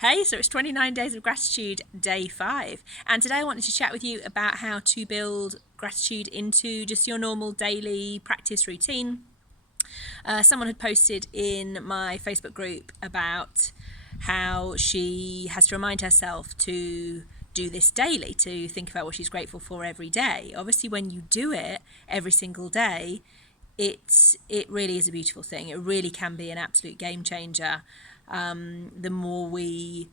Hey, so it's 29 Days of Gratitude, day 5. And today I wanted to chat with you about how to build gratitude into just your normal daily practice routine. Someone had posted in my Facebook group about how she has to remind herself to do this daily, to think about what she's grateful for every day. Obviously, when you do it every single day, it really is a beautiful thing. It really can be an absolute game changer. The more we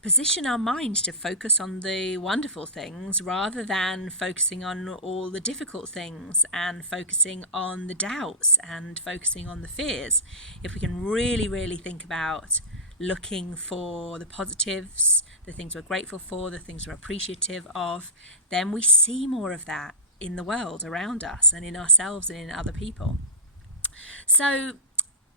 position our mind to focus on the wonderful things rather than focusing on all the difficult things and focusing on the doubts and focusing on the fears. If we can really think about looking for the positives, the things we're grateful for, the things we're appreciative of, then we see more of that in the world around us and in ourselves and in other people. So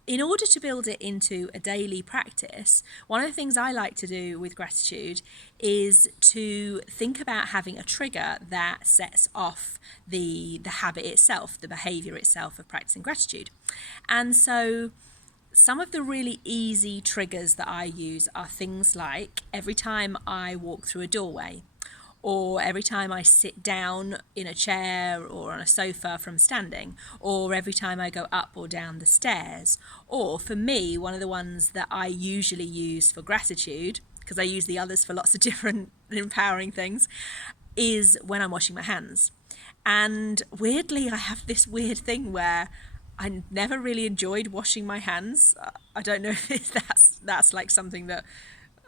in order to build it into a daily practice, one of the things I like to do with gratitude is to think about having a trigger that sets off the habit itself, the behavior itself of practicing gratitude. And so some of the really easy triggers that I use are things like every time I walk through a doorway, or every time I sit down in a chair or on a sofa from standing, or every time I go up or down the stairs. Or for me, one of the ones that I usually use for gratitude, because I use the others for lots of different empowering things, is when I'm washing my hands. And weirdly, I have this weird thing where I never really enjoyed washing my hands. I don't know if that's like something that,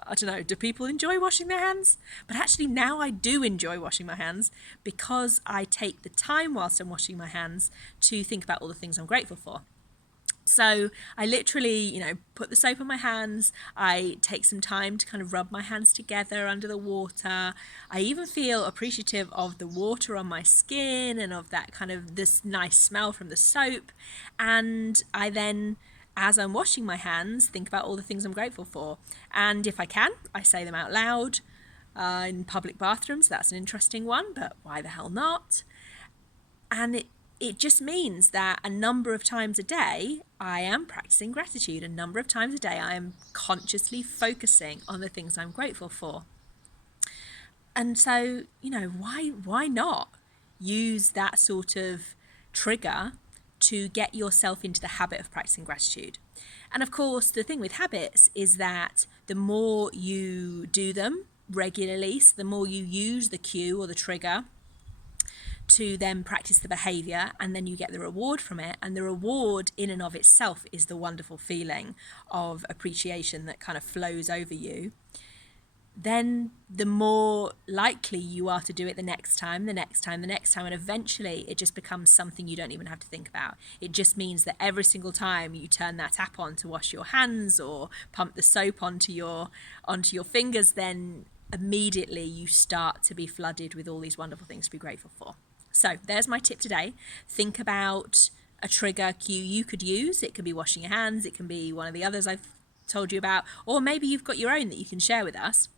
I don't know, do people enjoy washing their hands? But actually now I do enjoy washing my hands because I take the time whilst I'm washing my hands to think about all the things I'm grateful for. So I literally, put the soap on my hands. I take some time to kind of rub my hands together under the water. I even feel appreciative of the water on my skin and of that kind of this nice smell from the soap. And I then, as I'm washing my hands, think about all the things I'm grateful for. And if I can, I say them out loud. In public bathrooms, that's an interesting one, but why the hell not? And it just means that a number of times a day, I am practicing gratitude. A number of times a day, I am consciously focusing on the things I'm grateful for. And so, why not use that sort of trigger to get yourself into the habit of practicing gratitude? And of course, the thing with habits is that the more you do them regularly, so the more you use the cue or the trigger to then practice the behavior, and then you get the reward from it. And the reward in and of itself is the wonderful feeling of appreciation that kind of flows over you. Then the more likely you are to do it the next time, and eventually it just becomes something you don't even have to think about. It just means that every single time you turn that tap on to wash your hands or pump the soap onto your fingers, then immediately you start to be flooded with all these wonderful things to be grateful for. So there's my tip today. Think about a trigger cue you could use. It could be washing your hands, it can be one of the others I've told you about, or maybe you've got your own that you can share with us.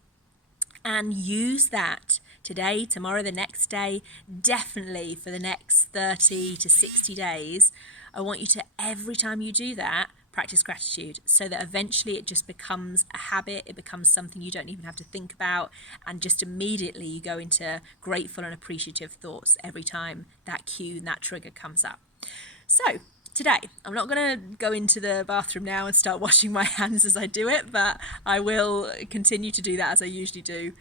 And use that today, tomorrow, the next day, definitely for the next 30 to 60 days. I want you to, every time you do that, practice gratitude so that eventually it just becomes a habit. It becomes something you don't even have to think about, and just immediately you go into grateful and appreciative thoughts every time that cue and that trigger comes up. So today, I'm not going to go into the bathroom now and start washing my hands as I do it, but I will continue to do that as I usually do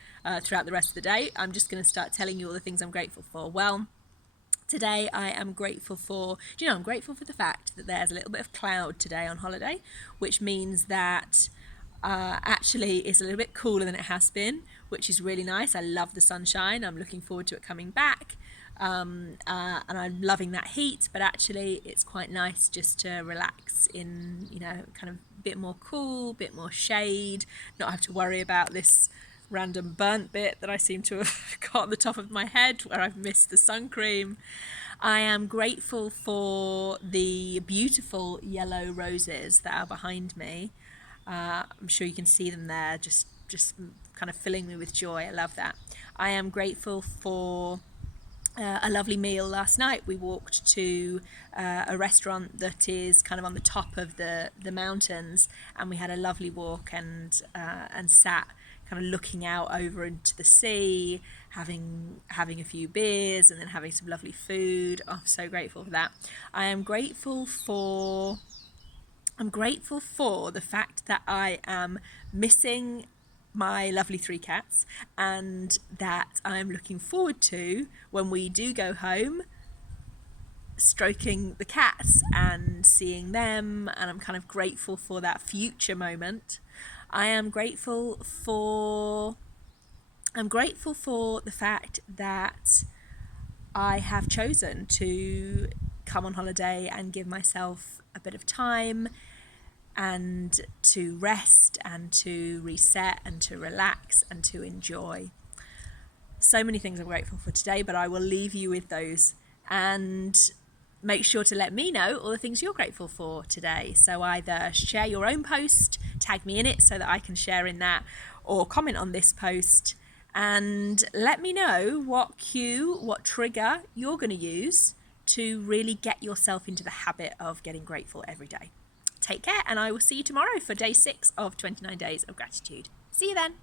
throughout the rest of the day. I'm just going to start telling you all the things I'm grateful for. Well, today I am grateful for, I'm grateful for the fact that there's a little bit of cloud today on holiday, which means that actually it's a little bit cooler than it has been, which is really nice. I love the sunshine. I'm looking forward to it coming back. And I'm loving that heat, but actually it's quite nice just to relax in, kind of a bit more cool, bit more shade, not have to worry about this random burnt bit that I seem to have got on the top of my head where I've missed the sun cream. I am grateful for the beautiful yellow roses that are behind me. I'm sure you can see them there, just kind of filling me with joy. I love that. I am grateful for a lovely meal last night. We walked to a restaurant that is kind of on the top of the mountains, and we had a lovely walk and sat kind of looking out over into the sea, having a few beers, and then having some lovely food. Oh, I'm so grateful for that. I'm grateful for the fact that I am missing my lovely 3 cats, and that I'm looking forward to, when we do go home, stroking the cats and seeing them. And I'm kind of grateful for that future moment. I am grateful for the fact that I have chosen to come on holiday and give myself a bit of time and to rest and to reset and to relax and to enjoy. So many things I'm grateful for today, but I will leave you with those, and make sure to let me know all the things you're grateful for today. So either share your own post, tag me in it so that I can share in that, or comment on this post and let me know what trigger you're going to use to really get yourself into the habit of getting grateful every day. Take care, and I will see you tomorrow for day 6 of 29 Days of Gratitude. See you then.